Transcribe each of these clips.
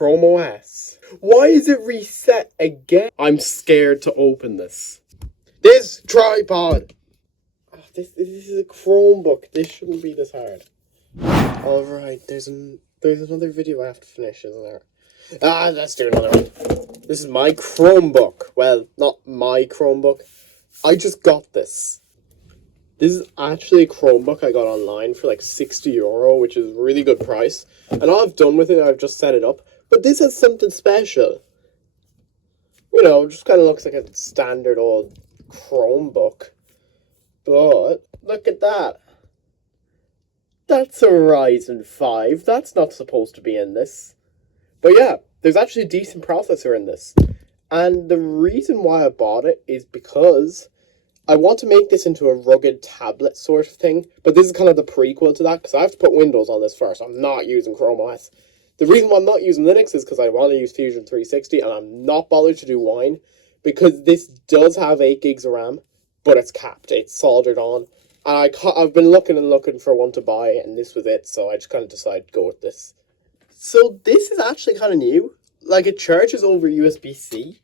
Chrome OS. Why is it reset again? I'm scared to open this. This tripod! Oh, this is a Chromebook. This shouldn't be this hard. Alright, there's another video I have to finish, isn't there? Let's do another one. This is my Chromebook. Well, not my Chromebook. I just got this. This is actually a Chromebook I got online for like €60, which is a really good price. And all I've done with it, I've just set it up. But this has something special. You know, it just kind of looks like a standard old Chromebook. But, look at that. That's a Ryzen 5. That's not supposed to be in this. But yeah, there's actually a decent processor in this. And the reason why I bought it is because I want to make this into a rugged tablet sort of thing. But this is kind of the prequel to that, because I have to put Windows on this first. I'm not using Chrome OS. The reason why I'm not using Linux is because I want to use Fusion 360, and I'm not bothered to do Wine, because this does have 8 gigs of RAM, but it's capped. It's soldered on. And I've been looking and looking for one to buy, and this was it, so I just kind of decided to go with this. So this is actually kind of new. Like, it charges over USB-C,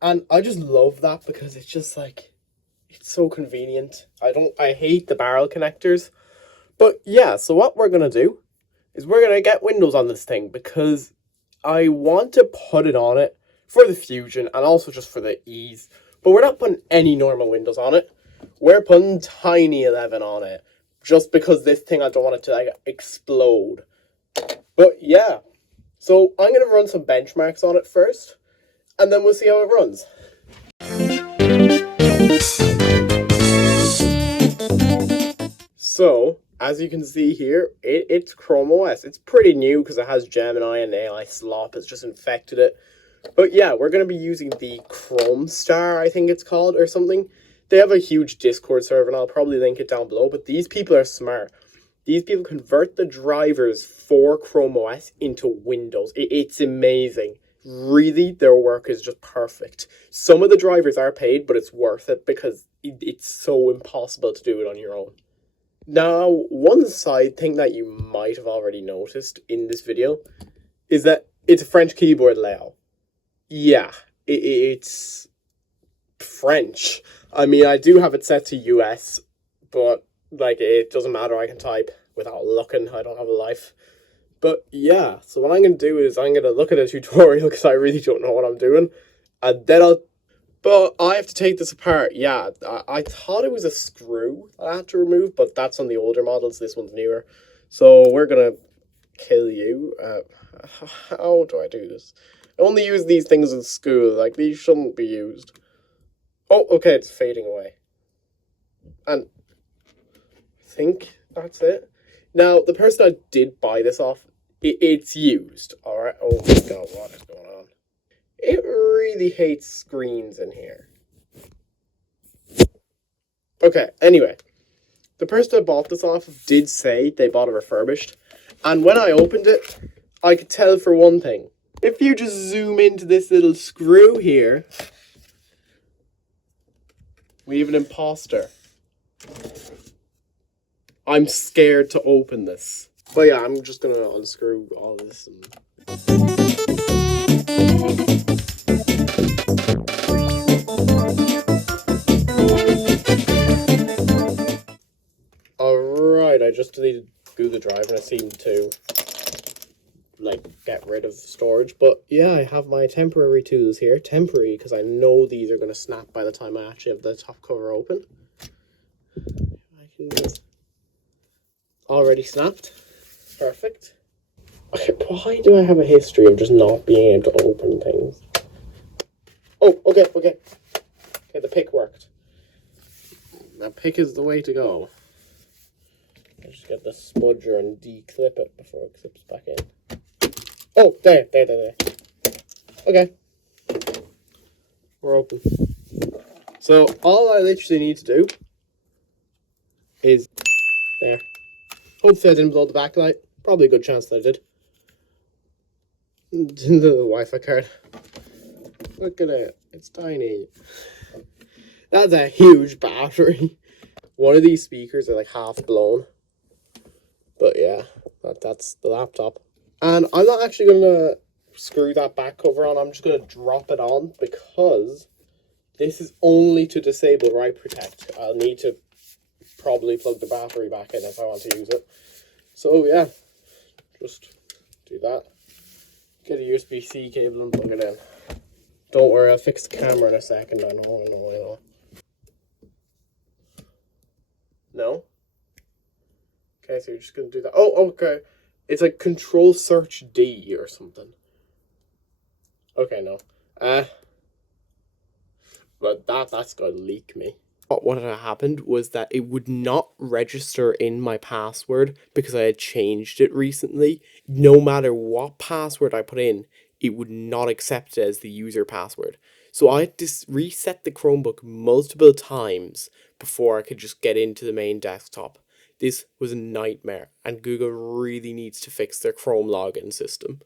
and I just love that because it's just like, it's so convenient. I hate the barrel connectors. But yeah, so what we're going to do is we're going to get Windows on this thing because I want to put it on it for the Fusion and also just for the ease. But we're not putting any normal Windows on it. We're putting Tiny 11 on it just because this thing, I don't want it to like explode. But yeah, so I'm going to run some benchmarks on it first and then we'll see how it runs. So, as you can see here, it's Chrome OS. It's pretty new because it has Gemini and AI slop. It's just infected it. But yeah, we're going to be using the Chrome Star, I think it's called, or something. They have a huge Discord server, and I'll probably link it down below. But these people are smart. These people convert the drivers for Chrome OS into Windows. It's amazing. Really, their work is just perfect. Some of the drivers are paid, but it's worth it because it's so impossible to do it on your own. Now, one side thing that you might have already noticed in this video is that it's a French keyboard layout. Yeah, it's French. I mean, I do have it set to US, but like it doesn't matter. I can type without looking. I don't have a life. But yeah, so what I'm going to do is I'm going to look at a tutorial because I really don't know what I'm doing. And then But I have to take this apart. Yeah, I thought it was a screw I had to remove, but that's on the older models. This one's newer. So we're going to kill you. How do I do this? I only use these things in school. Like, these shouldn't be used. Oh, okay, it's fading away. And I think that's it. Now, the person I did buy this off, it's used. Alright, oh my god, what is going on? It really hates screens in here. Okay, anyway. The person I bought this off of did say they bought it refurbished. And when I opened it, I could tell for one thing. If you just zoom into this little screw here, we have an imposter. I'm scared to open this. But yeah, I'm just going to unscrew all this. Alright, I just deleted Google Drive and I seem to like get rid of storage. But yeah, I have my temporary tools here. Temporary because I know these are going to snap by the time I actually have the top cover open. I can just... Already snapped. Perfect. Okay, why do I have a history of just not being able to open things? Oh, okay. Okay, the pick worked. That pick is the way to go. I just get the smudger and declip it before it clips back in. Oh, there. Okay. We're open. So, all I literally need to do is... There. Hopefully I didn't blow the backlight. Probably a good chance that I did. The Wi-Fi card. Look at it. It's tiny. That's a huge battery. One of these speakers are like half blown. But yeah, that's the laptop. And I'm not actually going to screw that back cover on. I'm just going to drop it on because this is only to disable write protect. I'll need to probably plug the battery back in if I want to use it. So yeah, just do that. Get a USB-C cable and plug it in. Don't worry, I'll fix the camera in a second. I know. No? Okay, so you're just going to do that. Oh, okay. It's like Control Search D or something. Okay, no. But that's going to leak me. What had happened was that it would not register in my password because I had changed it recently. No matter what password I put in, it would not accept it as the user password. So I had to reset the Chromebook multiple times before I could just get into the main desktop. This was a nightmare, and Google really needs to fix their Chrome login system.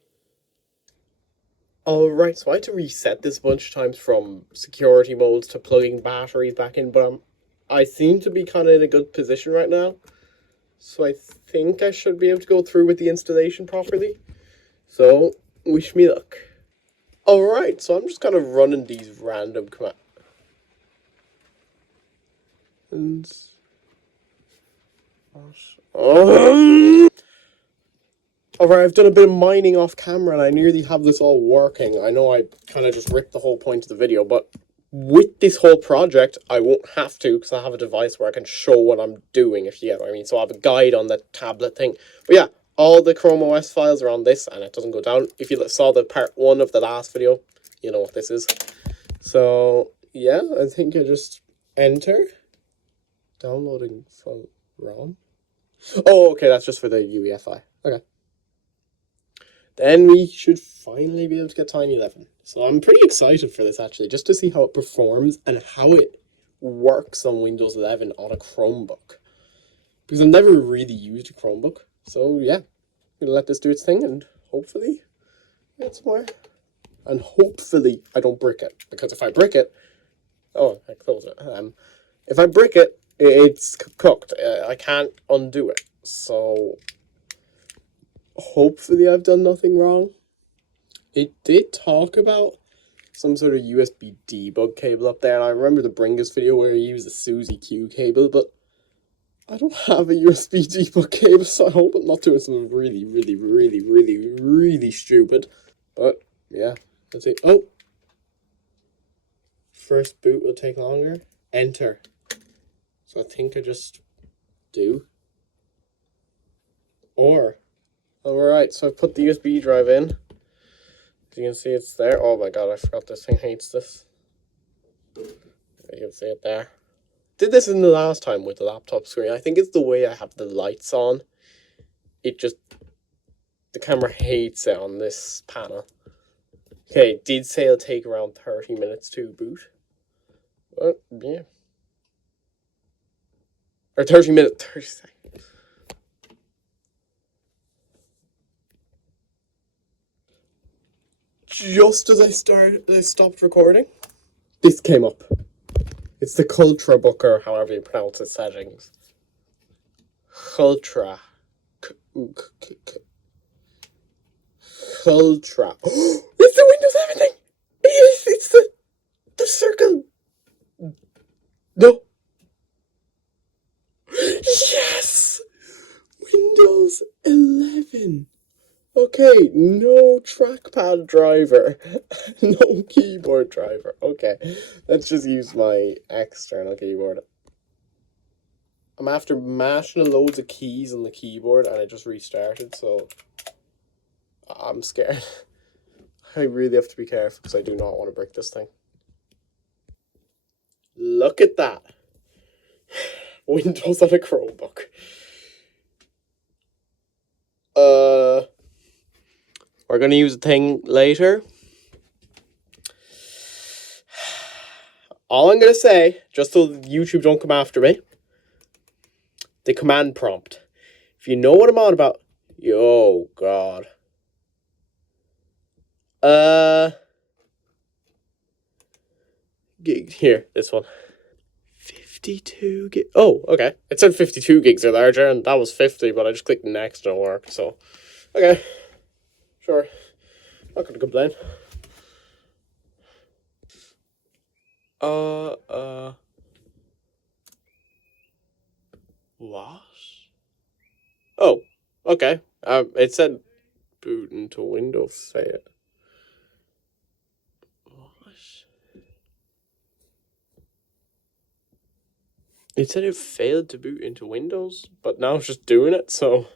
Alright, so I had to reset this a bunch of times from security modes to plugging batteries back in, but I seem to be kind of in a good position right now. So I think I should be able to go through with the installation properly. So, wish me luck. Alright, so I'm just kind of running these random commands. And... Alright, I've done a bit of mining off camera and I nearly have this all working. I know I kind of just ripped the whole point of the video, but with this whole project, I won't have to because I have a device where I can show what I'm doing, if you get what I mean. So I have a guide on the tablet thing. But yeah, all the Chrome OS files are on this and it doesn't go down. If you saw the part 1 of the last video, you know what this is. So yeah, I think I just enter. Downloading from ROM. Oh, okay, that's just for the UEFI. Okay. Then we should finally be able to get Tiny 11. So I'm pretty excited for this, actually, just to see how it performs and how it works on Windows 11 on a Chromebook. Because I've never really used a Chromebook. So yeah, I'm going to let this do its thing and hopefully get somewhere. And hopefully I don't brick it. Because if I brick it... Oh, I closed it. If I brick it, it's cooked. I can't undo it. So... hopefully I've done nothing wrong. It did talk about some sort of USB debug cable up there, and I remember the Bringus video where he used a Suzy Q cable, but I don't have a USB debug cable, so I hope I'm not doing something really stupid. But yeah, let's see. Oh! First boot will take longer. Enter. So I think I just do. Or... Alright, so I've put the USB drive in. As you can see, it's there. Oh my god, I forgot this thing hates this. You can see it there. Did this in the last time with the laptop screen. I think it's the way I have the lights on. It just... the camera hates it on this panel. Okay, it did say it'll take around 30 minutes to boot. But, yeah. Or 30 minutes, 30 seconds. Just as I stopped recording, this came up. It's the CHROMEBOOK, or however you pronounce its settings. Ultra. Ultra. It's the Windows 7 thing! Yes, it's the circle. No. Yes! Windows 11. Okay, no trackpad driver, no keyboard driver. Okay, let's just use my external keyboard. I'm after mashing loads of keys on the keyboard and it just restarted, so I'm scared. I really have to be careful because I do not want to break this thing. Look at that. Windows on a Chromebook. We're going to use a thing later. All I'm going to say, just so YouTube don't come after me, the command prompt. If you know what I'm on about, oh god. Here, this one. 52 gig. Oh, okay. It said 52 gigs or larger, and that was 50, but I just clicked next and it worked, so. Okay. Sure. Not gonna complain. What? Oh, okay. It said boot into Windows. Say it. What? It said it failed to boot into Windows, but now it's just doing it, so...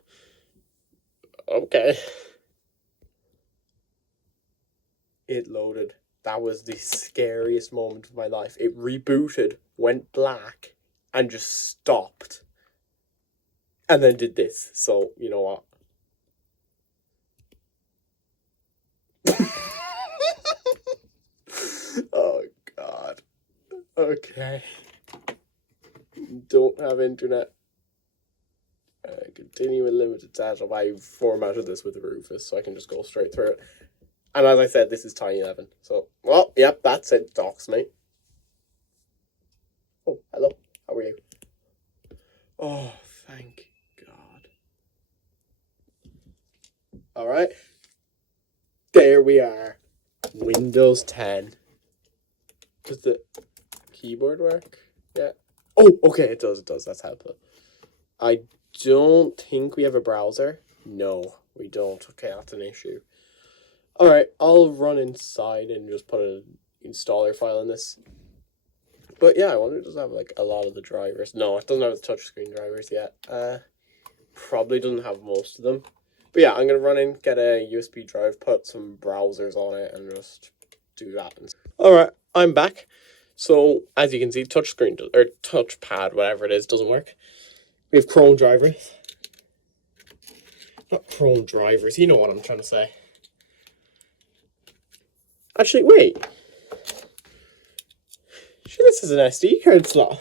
Okay. It loaded. That was the scariest moment of my life. It rebooted, went black, and just stopped. And then did this. So, you know what? Oh, God. Okay. Don't have internet. Continue with limited setup. I formatted this with Rufus, so I can just go straight through it. And as I said, this is Tiny 11. So, well, yep, that's it. Docs, mate. Oh, hello. How are you? Oh, thank God. Alright. There we are. Windows 10. Does the keyboard work? Yeah. Oh, okay, it does. That's helpful. I don't think we have a browser. No, we don't. Okay, that's an issue. Alright, I'll run inside and just put an installer file in this. But yeah, I wonder if it does have like a lot of the drivers. No, it doesn't have the touchscreen drivers yet. Probably doesn't have most of them. But yeah, I'm gonna run in, get a USB drive, put some browsers on it, and just do that. Alright, I'm back. So as you can see, touchscreen or touchpad, whatever it is, doesn't work. We have Chrome drivers. Not Chrome drivers, you know what I'm trying to say. Actually, wait. Sure, this is an SD card slot.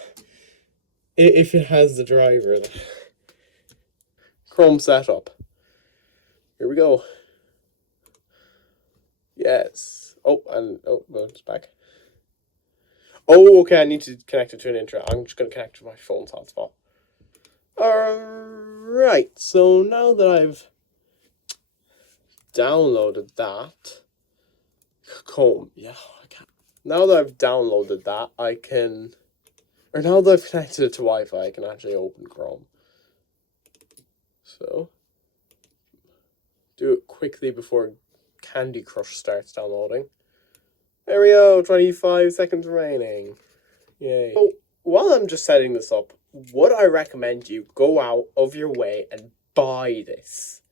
If it has the driver. Chrome setup. Here we go. Yes. Oh, and it's back. Oh, okay, I need to connect it to an internet. I'm just going to connect to my phone's hotspot. Alright, so now that I've downloaded that... Chrome, yeah, I can't. Now that I've downloaded that, I can... Or now that I've connected it to Wi-Fi, I can actually open Chrome. So... do it quickly before Candy Crush starts downloading. There we go, 25 seconds remaining. Yay. So, while I'm just setting this up, would I recommend you go out of your way and buy this?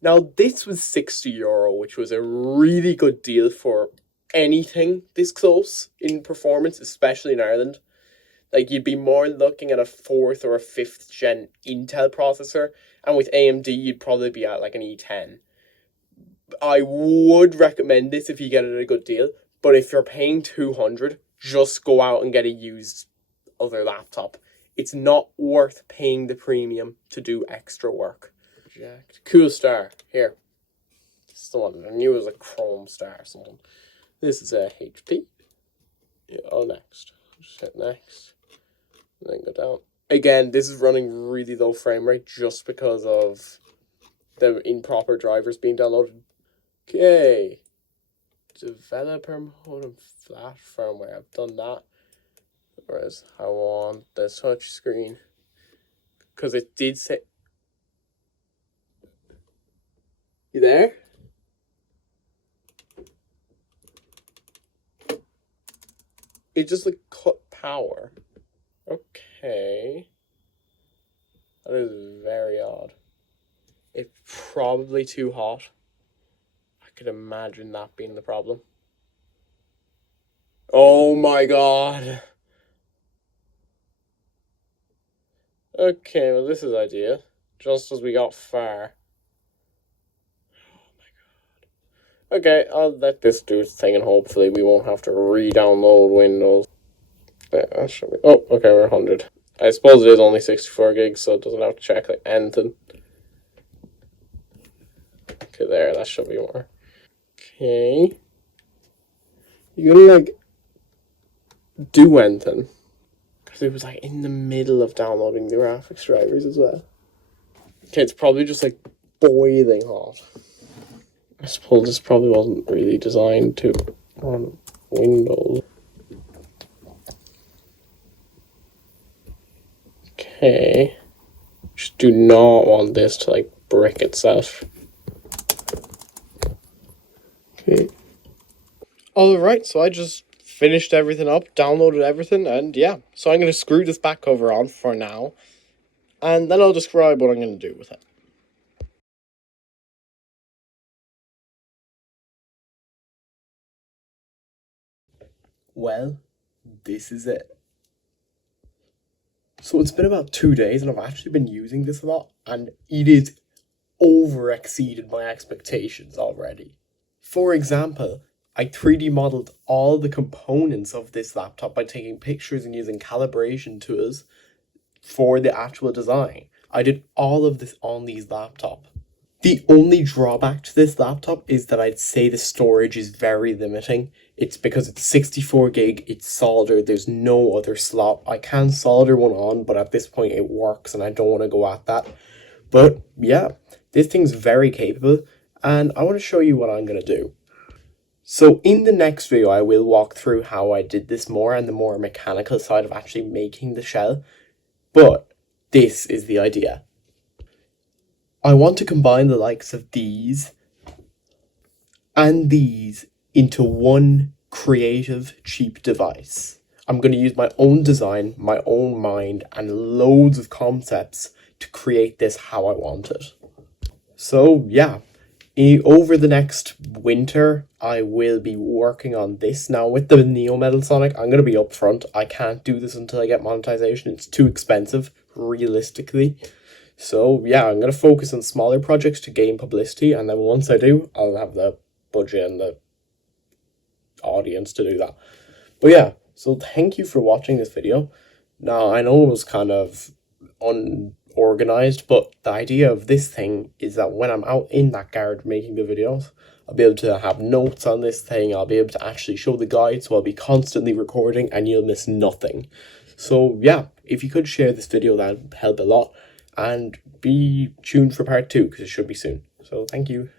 Now, this was €60, which was a really good deal for anything this close in performance, especially in Ireland. Like, you'd be more looking at a 4th or a 5th gen Intel processor, and with AMD, you'd probably be at like an E10. I would recommend this if you get it at a good deal, but if you're paying $200, just go out and get a used other laptop. It's not worth paying the premium to do extra work. Cool star. Here. This is the one. I knew it was a Chrome star or something. This is a HP. Yeah, oh, next. Just hit next. And then go down. Again, this is running really low frame rate just because of the improper drivers being downloaded. Okay. Developer mode and flash firmware. I've done that. Whereas I want the touch screen. Because it did say... You there? It just like cut power. Okay. That is very odd. It's probably too hot. I could imagine that being the problem. Oh my God. Okay, well this is ideal. Just as we got far. Okay, I'll let this do its thing and hopefully we won't have to re-download Windows. Yeah, should be... Oh, okay, we're 100. I suppose it is only 64 gigs, so it doesn't have to check like anything. Okay, there, that should be more. Okay. You gonna like do anything? Because it was like in the middle of downloading the graphics drivers as well. Okay, it's probably just like boiling hot. I suppose this probably wasn't really designed to run Windows. Okay. Just do not want this to like brick itself. Okay. Alright, so I just finished everything up, downloaded everything, and yeah. So I'm going to screw this back cover on for now, and then I'll describe what I'm going to do with it. Well, this is it. So it's been about 2 days and I've actually been using this a lot, and it is over exceeded my expectations already. For example, I 3D modeled all the components of this laptop by taking pictures and using calibration tools for the actual design. I did all of this on these laptops. The only drawback to this laptop is that I'd say the storage is very limiting. It's because it's 64 gig, it's soldered, there's no other slot. I can solder one on, but at this point it works and I don't want to go at that. But yeah, this thing's very capable, and I want to show you what I'm going to do. So in the next video, I will walk through how I did this more and the more mechanical side of actually making the shell. But this is the idea. I want to combine the likes of these and these into one creative, cheap device. I'm going to use my own design, my own mind, and loads of concepts to create this how I want it. So yeah, over the next winter, I will be working on this. Now with the Neo Metal Sonic, I'm going to be upfront. I can't do this until I get monetization. It's too expensive, realistically. So yeah, I'm going to focus on smaller projects to gain publicity, and then once I do, I'll have the budget and the audience to do that. But yeah, so thank you for watching this video. Now, I know it was kind of unorganized, but the idea of this thing is that when I'm out in that garage making the videos, I'll be able to have notes on this thing, I'll be able to actually show the guide, so I'll be constantly recording and you'll miss nothing. So yeah, if you could share this video, that would help a lot. And be tuned for part 2, because it should be soon. So thank you.